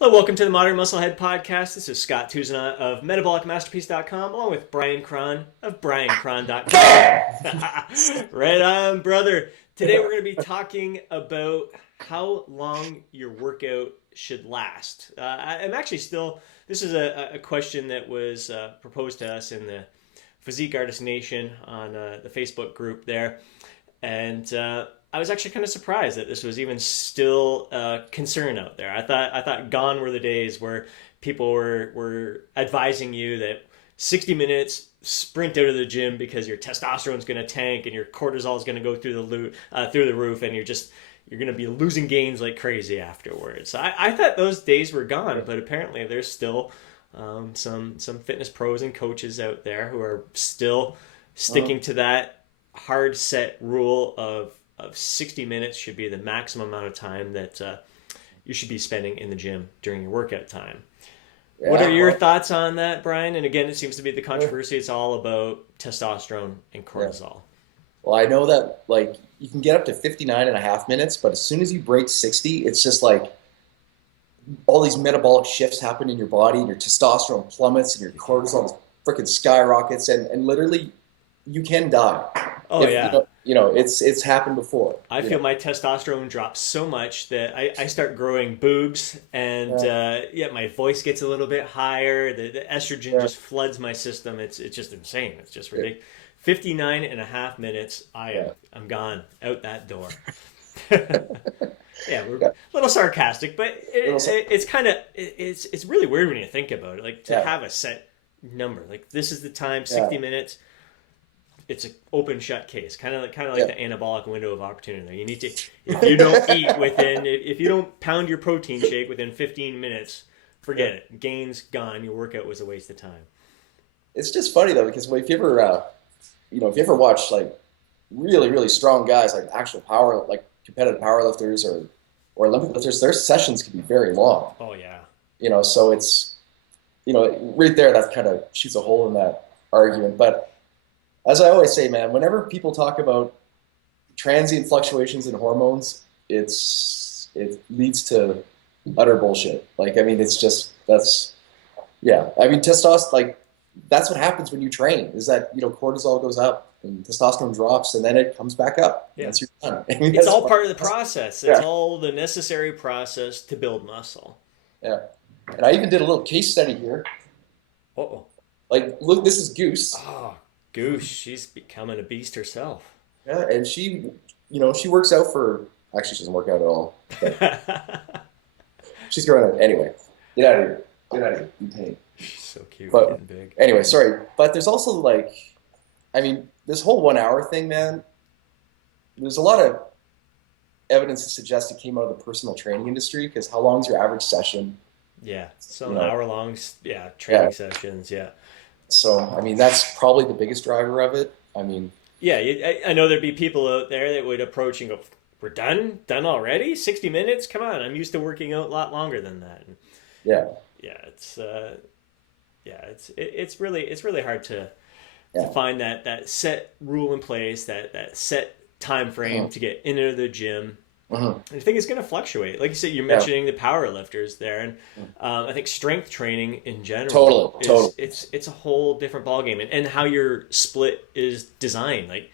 Hello, welcome to the Modern Musclehead Podcast. This is Scott Tousignant of MetabolicMasterpiece.com, along with Bryan Krahn of BryanKrahn.com. Right on, brother. Today we're going to be talking about how long your workout should last. I'm actually still, this is a question that was proposed to us in the Physique Artist Nation on the Facebook group there. And I was actually kind of surprised that this was even still a concern out there. I thought gone were the days where people were advising you that 60 minutes sprint out of the gym because your testosterone's going to tank and your cortisol is going to go through the roof, and you're going to be losing gains like crazy afterwards. I thought those days were gone, but apparently there's still some fitness pros and coaches out there who are still sticking to that hard set rule of 60 minutes should be the maximum amount of time that you should be spending in the gym during your workout time. Yeah, what are your thoughts on that, Bryan? And again, it seems to be the controversy. It's all about testosterone and cortisol. Yeah. Well, I know that like you can get up to 59 and a half minutes, but as soon as you break 60, it's just like all these metabolic shifts happen in your body, and your testosterone plummets and your cortisol freaking skyrockets, and literally you can die. Oh, yeah. It's happened before. I feel my testosterone drops so much that I start growing boobs, and my voice gets a little bit higher. The estrogen just floods my system. It's just insane. It's just ridiculous. 59 and a half minutes, I'm gone out that door. Yeah, we're a little sarcastic, but it's kind of it's really weird when you think about it. Like to have a set number, like this is the time, 60 minutes. It's an open shut case, kind of like the anabolic window of opportunity. You need to, if you don't pound your protein shake within 15 minutes, forget it. Gains gone. Your workout was a waste of time. It's just funny though, because if you ever watch like really, really strong guys, like actual competitive powerlifters or Olympic lifters, their sessions can be very long. Oh yeah. So it's, right there, that kind of shoots a hole in that argument. But as I always say, man, whenever people talk about transient fluctuations in hormones, it leads to utter bullshit. Like, I mean, testosterone, like, that's what happens when you train, is that, cortisol goes up and testosterone drops and then it comes back up. Yeah. Once you're done. I mean, it's all part of the process. It's all the necessary process to build muscle. Yeah. And I even did a little case study here. Uh-oh. Like, look, this is Goose. Oh. Goose, she's becoming a beast herself. Yeah, and she works out actually, she doesn't work out at all. She's growing up. Anyway, get out of here. Get out of here. You pain. She's so cute and big. Anyway, sorry. But there's also this whole 1 hour thing, man, there's a lot of evidence to suggest it came out of the personal training industry, because how long is your average session? Yeah, an hour long, training sessions, So, I mean, that's probably the biggest driver of it. I mean... Yeah, I know there'd be people out there that would approach and go, we're done? Done already? 60 minutes? Come on, I'm used to working out a lot longer than that. And it's really hard to find that set rule in place, that set time frame to get into the gym. I think it's going to fluctuate. Like you said, you're mentioning the power lifters there, and I think strength training in general, totally. It's a whole different ballgame, and how your split is designed. Like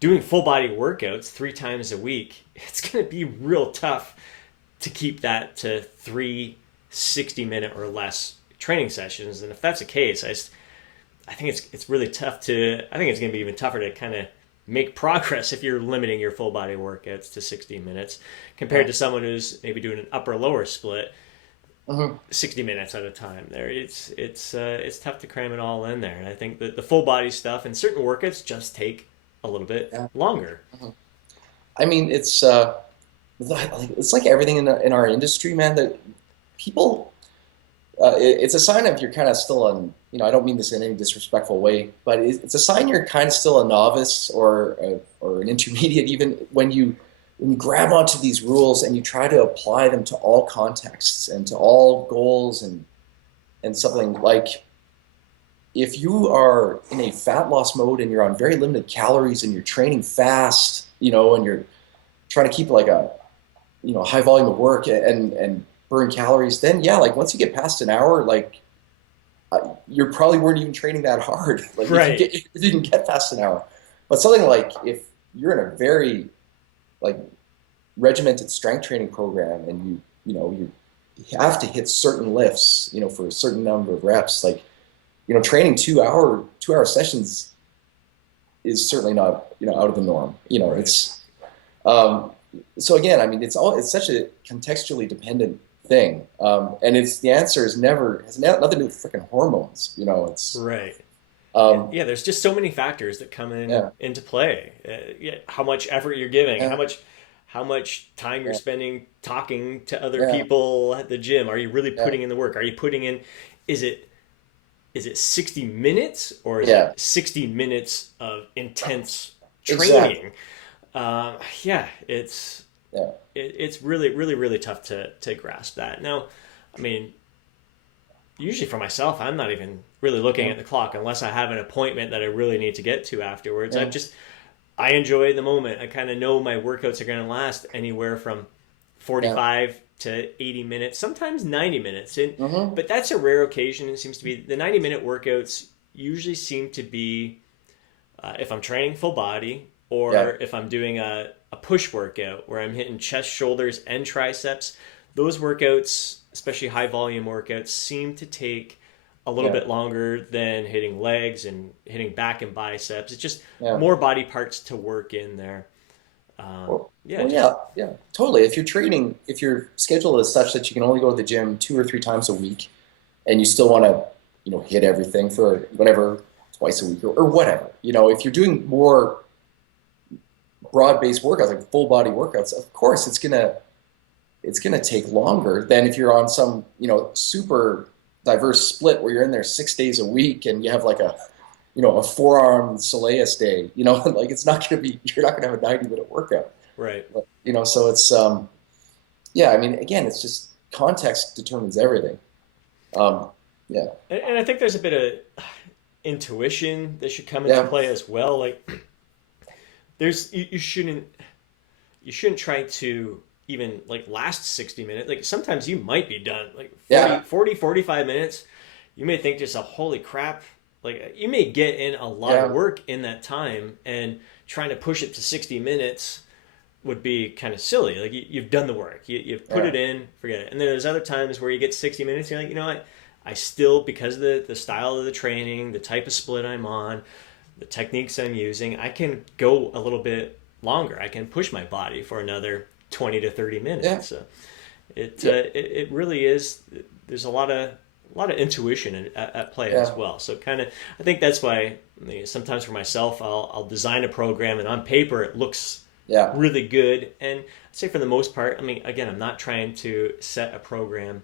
doing full body workouts 3 times a week, it's going to be real tough to keep that to 3 60-minute or less training sessions. And if that's the case, I think it's really tough to. I think it's going to be even tougher to kind of make progress if you're limiting your full body workouts to 60 minutes compared to someone who's maybe doing an upper lower split 60 minutes at a time. There, it's tough to cram it all in there, and I think that the full body stuff and certain workouts just take a little bit longer. I mean, it's like everything in our industry, man. That people, it's a sign of you're kind of still on. I don't mean this in any disrespectful way, but it's a sign you're kind of still a novice or an intermediate, even when you grab onto these rules and you try to apply them to all contexts and to all goals and something like, if you are in a fat loss mode and you're on very limited calories and you're training fast, and you're trying to keep like a high volume of work and burn calories, then yeah, like once you get past an hour, like you probably weren't even training that hard. Like Right. if you didn't get past an hour. But something like if you're in a very like regimented strength training program and you have to hit certain lifts, for a certain number of reps, like, training 2 hour sessions is certainly not, out of the norm. Right. It's so again, I mean, it's such a contextually dependent thing. And the answer has nothing to do with freaking hormones. It's Right. um, Yeah, there's just so many factors that come yeah, into play. Yeah, how much effort you're giving, yeah, how much time you're yeah, spending talking to other yeah, people at the gym. Are you really yeah, putting in the work? Are you putting in? Is it 60 minutes or is yeah, it 60 minutes of intense exactly. training? Yeah, Yeah, it's really really really tough to grasp that. Now, I mean, usually for myself, I'm not even really looking yeah, at the clock unless I have an appointment that I really need to get to afterwards. yeah, I enjoy the moment. I kind of know my workouts are going to last anywhere from yeah. 45 to 80 minutes, sometimes 90 minutes. Mm-hmm. But that's a rare occasion. It seems to be the 90-minute workouts usually seem to be if I'm training full body Yeah, or if I'm doing a push workout where I'm hitting chest, shoulders, and triceps. Those workouts, especially high volume workouts, seem to take a little yeah, bit longer than hitting legs and hitting back and biceps. It's just yeah. more body parts to work in there. Yeah, Well, just yeah, yeah, totally. If your schedule is such that you can only go to the gym 2 or 3 times a week, and you still want to, hit everything for whatever, twice a week or whatever, if you're doing more broad-based workouts, like full body workouts, of course it's gonna take longer than if you're on some, super diverse split where you're in there 6 days a week and you have like a forearm soleus day, like you're not gonna have a 90-minute workout. right. But, so yeah, I mean, again, it's just context determines everything. Um, yeah, And I think there's a bit of intuition that should come into yeah, play as well. Like you shouldn't try to even like last 60 minutes. Like sometimes you might be done like yeah, 45 minutes. You may think just a holy crap. Like you may get in a lot of yeah, work in that time, and trying to push it to 60 minutes would be kind of silly. Like you've done the work, you've put yeah, it in, forget it. And then there's other times where you get 60 minutes, you're like, what? I still, because of the style of the training, the type of split I'm on, the techniques I'm using, I can go a little bit longer. I can push my body for another 20 to 30 yeah, minutes. So yeah, it really is. There's a lot of intuition at play as yeah, well. So kind of, I think that's why sometimes for myself, I'll design a program and on paper it looks yeah, really good. And I'd say for the most part, I mean, again, I'm not trying to set a program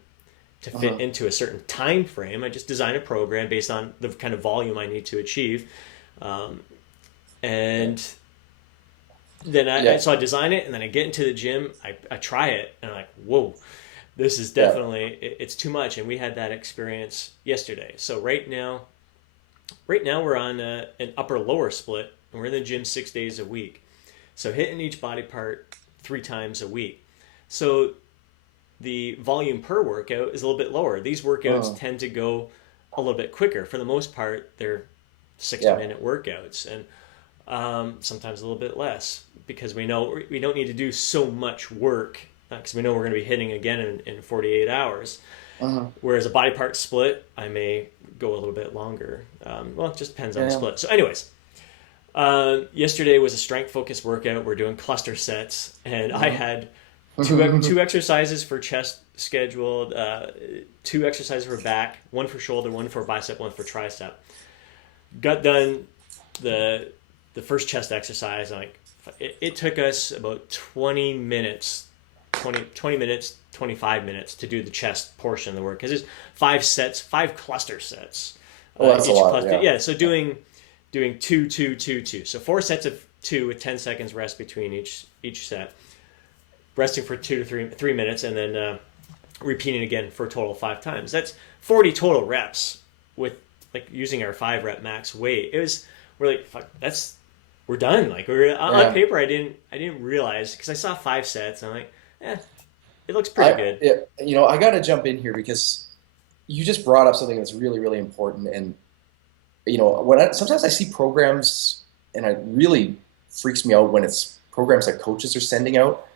to uh-huh, fit into a certain time frame. I just design a program based on the kind of volume I need to achieve. Um, yeah, and then yeah, so I design it and then I get into the gym, I try it and I'm like, whoa, this is yeah, definitely, it's too much. And we had that experience yesterday. So right now we're on an upper lower split and we're in the gym 6 days a week. So hitting each body part 3 times a week. So the volume per workout is a little bit lower. These workouts uh-huh, tend to go a little bit quicker. For the most part, they're 60 yeah, minute workouts and sometimes a little bit less because we know we don't need to do so much work because we know we're going to be hitting again in 48 hours. uh-huh, Whereas a body part split, I may go a little bit longer. Well, it just depends on the yeah, split. So, anyways, yesterday was a strength focused workout. We're doing cluster sets, and I uh-huh, had two exercises for chest scheduled, 2 exercises for back, one for shoulder, one for bicep, one for tricep. Got done the first chest exercise. It took us about 20 minutes, 20 minutes, 25 minutes to do the chest portion of the work because there's 5 sets, 5 cluster sets. oh, that's a Each lot. cluster, Yeah, yeah. So doing two, two, two, two. So 4 sets of 2 with 10 seconds rest between each set. Resting for 2 to 3 minutes, and then repeating again for a total of 5 times. That's 40 total reps with like using our 5 rep max weight. We're like, fuck, we're done. Like on yeah, paper, I didn't realize because I saw 5 sets. And I'm like, It looks pretty good. I got to jump in here because you just brought up something that's really, really important. And, sometimes I see programs and it really freaks me out when it's programs that coaches are sending out.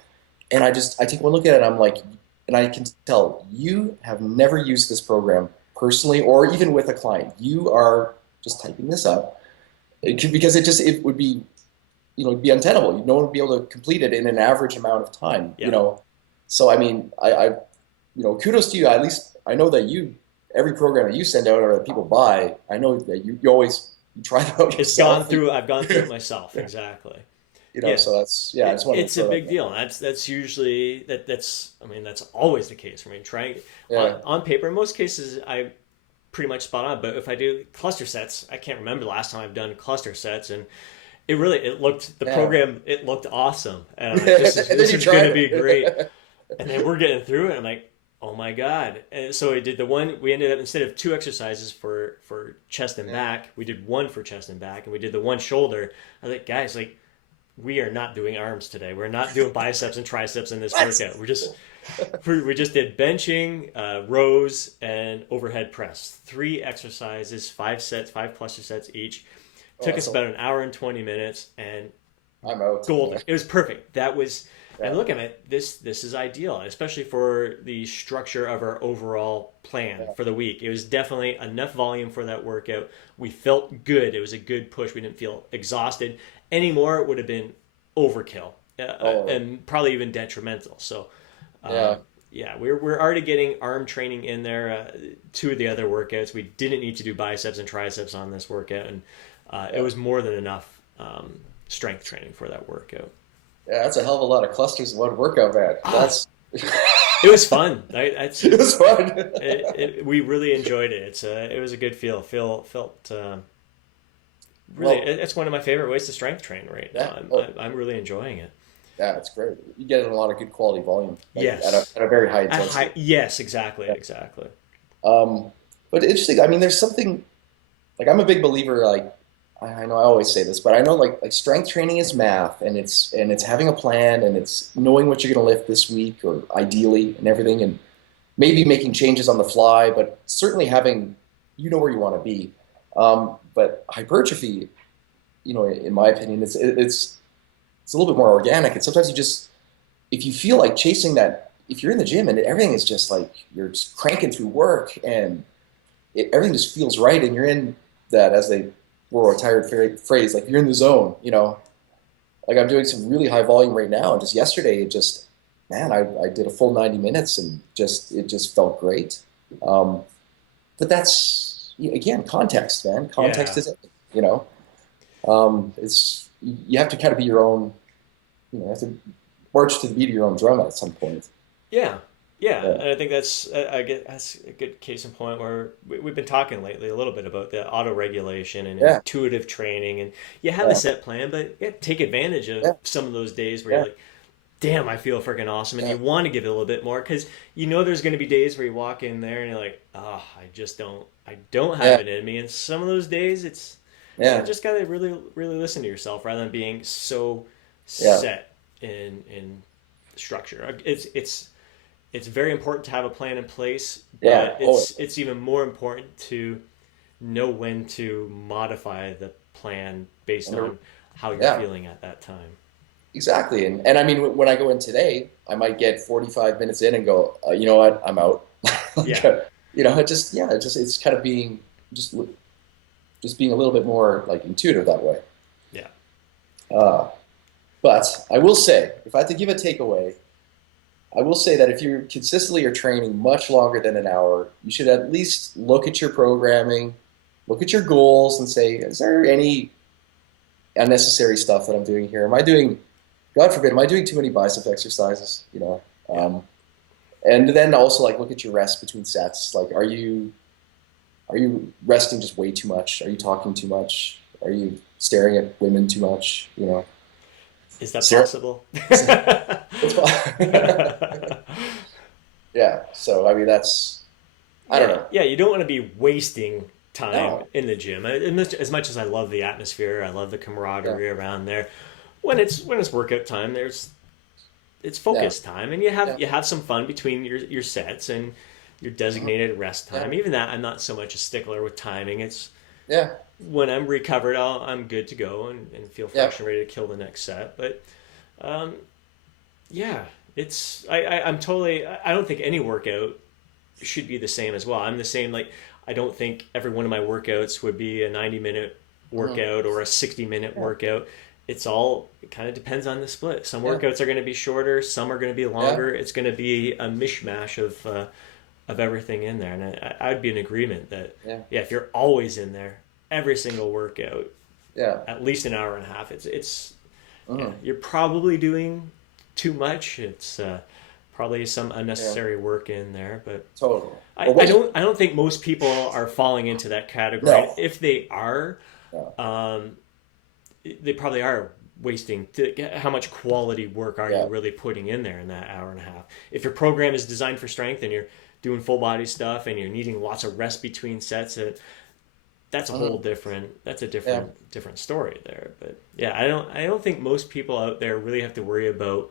And I take one look at it and I'm like, and I can tell you have never used this program personally or even with a client. You are just typing this up because it would be, it'd be untenable. No one would be able to complete it in an average amount of time, So, I mean, kudos to you. At least I know that every program that you send out or that people buy, I know that you always try them out yourself. I've gone through it myself. Exactly. So that's, I just wanted it's a big deal. That's usually, that's always the case. I mean, trying on paper, in most cases, I pretty much spot on, but if I do cluster sets, I can't remember the last time I've done cluster sets, and it looked awesome. And I'm like, this is going to be great. And then we're getting through it. I'm like, oh my God. And so we did we ended up, instead of 2 exercises for chest and back, we did 1 for chest and back, and we did the 1 shoulder. I was like, guys, we are not doing arms today. We're not doing biceps and triceps in this workout. We just did benching, rows, and overhead press. 3 exercises, 5 sets, 5 cluster sets each. Took us about an hour and 20 minutes, and I'm out. Golden. It was perfect. That was, and look at it. This is ideal, especially for the structure of our overall plan for the week. It was definitely enough volume for that workout. We felt good. It was a good push. We didn't feel exhausted. Any more, it would have been overkill and probably even detrimental. So, we're already getting arm training in there. 2 of the other workouts, we didn't need to do biceps and triceps on this workout, and it was more than enough strength training for that workout. Yeah, that's a hell of a lot of clusters in one workout, man. It was fun. It was fun. We really enjoyed it. It was a good feel. Felt really. It's one of my favorite ways to strength train right now. I'm really enjoying it. Yeah, it's great. You get a lot of good quality volume. Yes, at a very high intensity. Yes, exactly. But interesting. I mean, there's something I'm a big believer. I know I always say this, but I know like strength training is math, and it's having a plan, and it's knowing what you're going to lift this week, or ideally, and everything, and maybe making changes on the fly, but certainly having where you want to be. But hypertrophy, in my opinion, it's a little bit more organic, and sometimes if you feel like chasing that, if you're in the gym and everything is just like you're just cranking through work and everything just feels right, and you're in that, as they wore a tired phrase, like you're in the zone, Like I'm doing some really high volume right now, and just yesterday, I did a full 90 minutes, and it just felt great. But that's, again, context, man. Context is it, it's, you have to kind of be your own, you have to march to the beat of your own drum at some point. Yeah. And I think that's a good case in point where we've been talking lately a little bit about the auto-regulation and intuitive training, and you have a set plan, but take advantage of some of those days where you're like, damn, I feel freaking awesome, and you want to give it a little bit more, because there's going to be days where you walk in there and you're like, oh, I don't have it in me, and some of those days you just got to really, really listen to yourself rather than being so set in structure. It's very important to have a plan in place, but it's even more important to know when to modify the plan based on how you're feeling at that time. Exactly. And I mean, when I go in today, I might get 45 minutes in and go, you know what, I'm out. It's kind of being just being a little bit more like intuitive that way. Yeah. But I will say, if I had to give a takeaway, I will say that if you consistently are training much longer than an hour, you should at least look at your programming, look at your goals, and say, is there any unnecessary stuff that I'm doing here? God forbid, am I doing too many bicep exercises? And then also look at your rest between sets. Like, are you resting just way too much? Are you talking too much? Are you staring at women too much? Is that possible? It's possible. Yeah. So, I mean, I don't know. Yeah, you don't want to be wasting time in the gym. As much as I love the atmosphere, I love the camaraderie around there. When it's workout time, there's it's focus time, and you Yeah. have some fun between your sets and your designated rest time. Yeah. Even that, I'm not so much a stickler with timing. It's Yeah. when I'm recovered, I'm good to go and feel Yeah. fresh and ready to kill the next set. But um, yeah, it's I'm totally. I don't think any workout should be the same as well. I'm the same. Like, I don't think every one of my workouts would be a 90-minute workout or a 60-minute workout. It kind of depends on the split. Some workouts are going to be shorter, some are going to be longer. It's going to be a mishmash of everything in there. And I'd be in agreement that if you're always in there, every single workout, at least an hour and a half, it's you're probably doing too much. It's probably some unnecessary work in there, but Totally. I don't think most people are falling into that category. No. If they are, they probably are wasting. How much quality work are you really putting in there in that hour and a half? If your program is designed for strength and you're doing full body stuff and you're needing lots of rest between sets, that's a whole different. That's a different story there. But I don't think most people out there really have to worry about.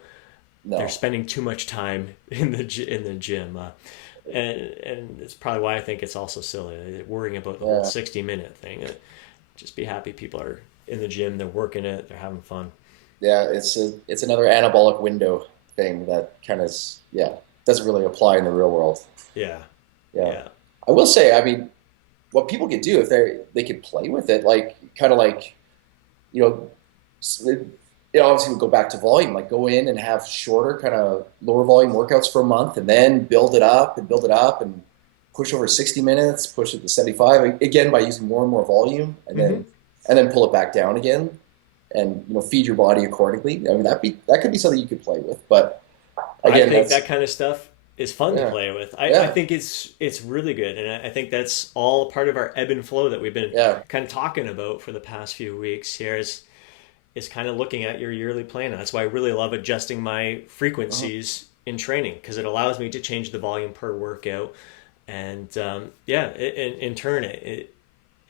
They're spending too much time in the gym, and it's probably why I think it's also silly worrying about the whole 60-minute thing. Just be happy people are in the gym, they're working it, they're having fun. Yeah, it's another anabolic window thing that kind of doesn't really apply in the real world. Yeah. I will say, I mean, what people could do if they could play with it, like kind of like, it obviously would go back to volume, like go in and have shorter kind of lower volume workouts for a month and then build it up and push over 60 minutes, push it to 75 again by using more and more volume and then pull it back down again and feed your body accordingly. I mean, that could be something you could play with, but again, I think that kind of stuff is fun to play with. I think it's really good, and I think that's all part of our ebb and flow that we've been kind of talking about for the past few weeks here is kind of looking at your yearly plan. That's why I really love adjusting my frequencies in training, because it allows me to change the volume per workout, and in turn it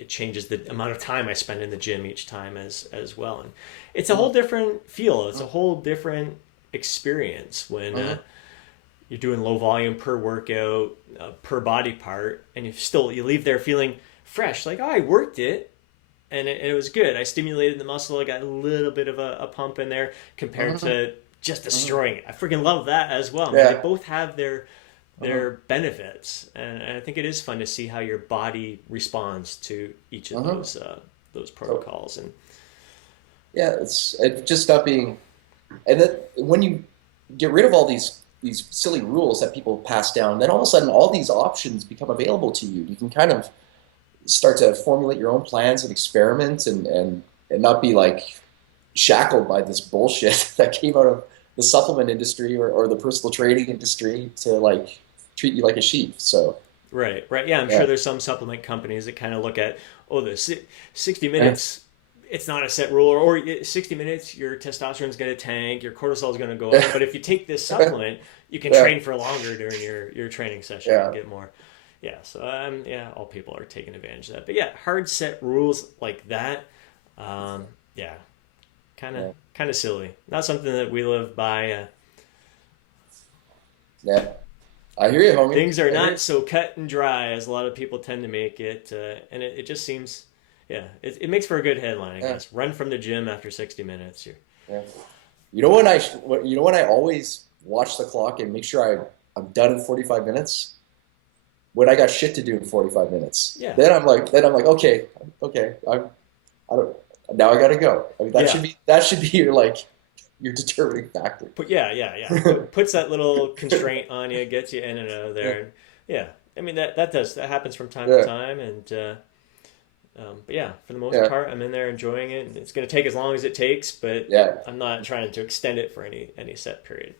changes the amount of time I spend in the gym each time as well. And it's a whole different feel. It's a whole different experience when you're doing low volume per workout, per body part, and you leave there feeling fresh, like, oh, I worked it. And it was good. I stimulated the muscle. I got a little bit of a pump in there compared to just destroying it. I freaking love that as well. I mean, they both have their benefits, and I think it is fun to see how your body responds to each of those protocols. And it's just not being, and then when you get rid of all these silly rules that people pass down, then all of a sudden all these options become available to you. You can kind of start to formulate your own plans and experiment and not be like shackled by this bullshit that came out of the supplement industry or the personal training industry to like treat you like a sheep. So right. Yeah, I'm sure there's some supplement companies that kind of look at, the 60 minutes, it's not a set rule, or 60 minutes, your testosterone is going to tank, your cortisol is going to go up. But if you take this supplement, you can train for longer during your training session and get more. Yeah, so all people are taking advantage of that. But hard set rules like that, kind of silly. Not something that we live by. I hear you, homie. Things are not so cut and dry as a lot of people tend to make it, and it just seems, it makes for a good headline, I guess. Run from the gym after 60 minutes. You know when I always watch the clock and make sure I'm done in 45 minutes. When I got shit to do in 45 minutes, then I'm like, okay, now I gotta go. I mean, that should be your determining factor. But puts that little constraint on you, gets you in and out of there. And, I mean that happens from time to time, and but for the most part, I'm in there enjoying it. And it's going to take as long as it takes, but I'm not trying to extend it for any set period.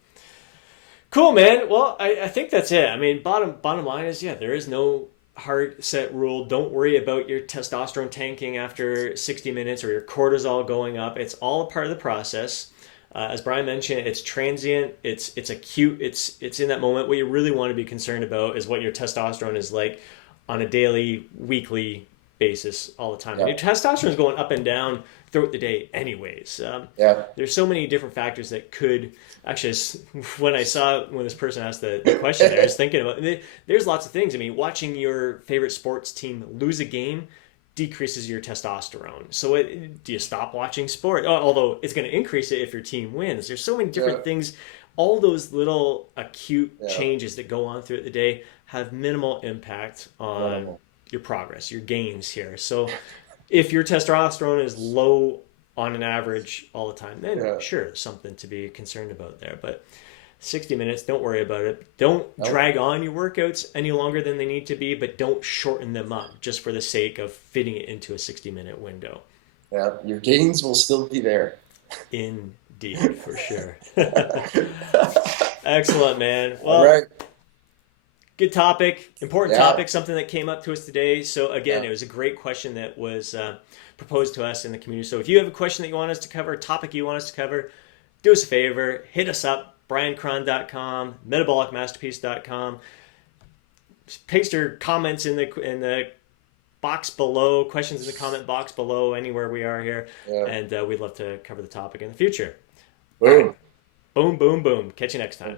Cool, man. Well, I think that's it. I mean, bottom line is, there is no hard set rule. Don't worry about your testosterone tanking after 60 minutes or your cortisol going up. It's all a part of the process. As Bryan mentioned, it's transient. It's acute. It's in that moment. What you really want to be concerned about is what your testosterone is like on a daily, weekly basis all the time. Yeah. And your testosterone is going up and down throughout the day anyways. Yeah. There's so many different factors that could actually, when this person asked the question there, I was thinking about, there's lots of things. I mean, watching your favorite sports team lose a game decreases your testosterone. So do you stop watching sport? Although it's going to increase it if your team wins. There's so many different things. All those little acute changes that go on throughout the day have minimal impact on your progress, your gains here. So if your testosterone is low on an average all the time, then sure, something to be concerned about there. But 60 minutes, don't worry about it. Don't drag on your workouts any longer than they need to be, but don't shorten them up just for the sake of fitting it into a 60-minute window. Yeah, your gains will still be there. Indeed, for sure. Excellent, man. Well, all right. Good topic, important topic, something that came up to us today. So again, it was a great question that was proposed to us in the community. So if you have a question that you want us to cover, a topic you want us to cover, do us a favor, hit us up, bryankrahn.com, metabolicmasterpiece.com. Paste your comments in the box below, questions in the comment box below, anywhere we are here, and we'd love to cover the topic in the future. Boom. Boom, boom, boom. Catch you next time.